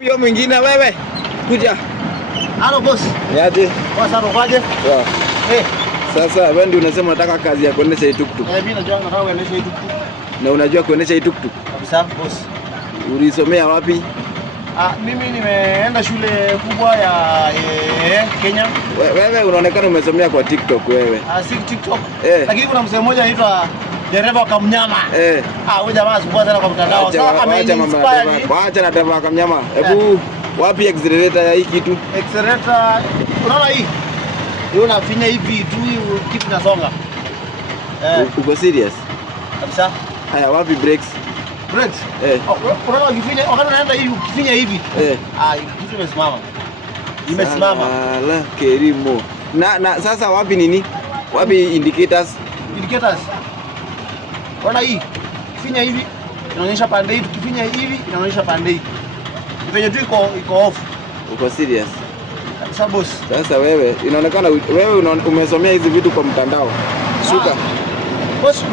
Hiyo mwingine wewe. Kuja. Halo boss. Niaje? Kwa sababu kwaje? Poa. Sasa wewe ndio unasema unataka kazi ya kuendesha hii tuktuk. Mimi najua nataka kuendesha hii tuktuk. Na unajua kuendesha hii tuktuk? Kabisa boss. Ulisomea wapi? Mimi nimeenda shule kubwa ya Kenya. Wewe unaonekana umesomea kwa TikTok wewe. Si TikTok. Lakini kuna msemo mmoja anaitwa dereva Kamnyama. Huyu jamaa asikuwa sana kwa mtandao. Sasa ameinspire. Waacha na dereva Kamnyama. Hebu wapi accelerator ya hii kitu? Accelerator. Unaona hii? Hiyo unafinya hivi tu kitu kinasonga. Uko serious? Kabisa. Haya, wapi brakes? Brakes? Unaona ukifinya, wakati unaenda hivi ukifinya hivi. Kitu imesimama. Imesimama. La Kerimo. Na sasa wapi nini? Wapi indicators? Indicators. Unaona hii? Ukifinya hivi inaonyesha pande hii, tukifinya hivi inaonyesha pande hii. Penye tu iko off. Uko serious? Kabisa boss. Sasa wewe inaonekana wewe umesomea hizi vitu kwa mtandao. Shuka. Boss,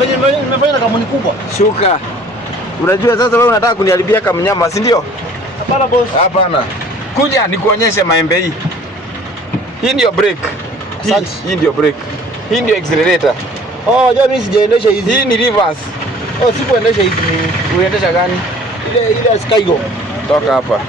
nimefanya na kampuni kubwa. Shuka. Unajua sasa wewe unataka kuniharibia Kamnyama, si ndio? Hapana boss. Hapana. Kuja nikuonyeshe maembe hii. Hii ndio brake. Hii ndio brake. Hii ndio accelerator. Unajua mimi sijaendesha hizi. Hii ni reverse. Sikuendesha hizi. Unaendesha gani? Ile Skygo. Toka hapa.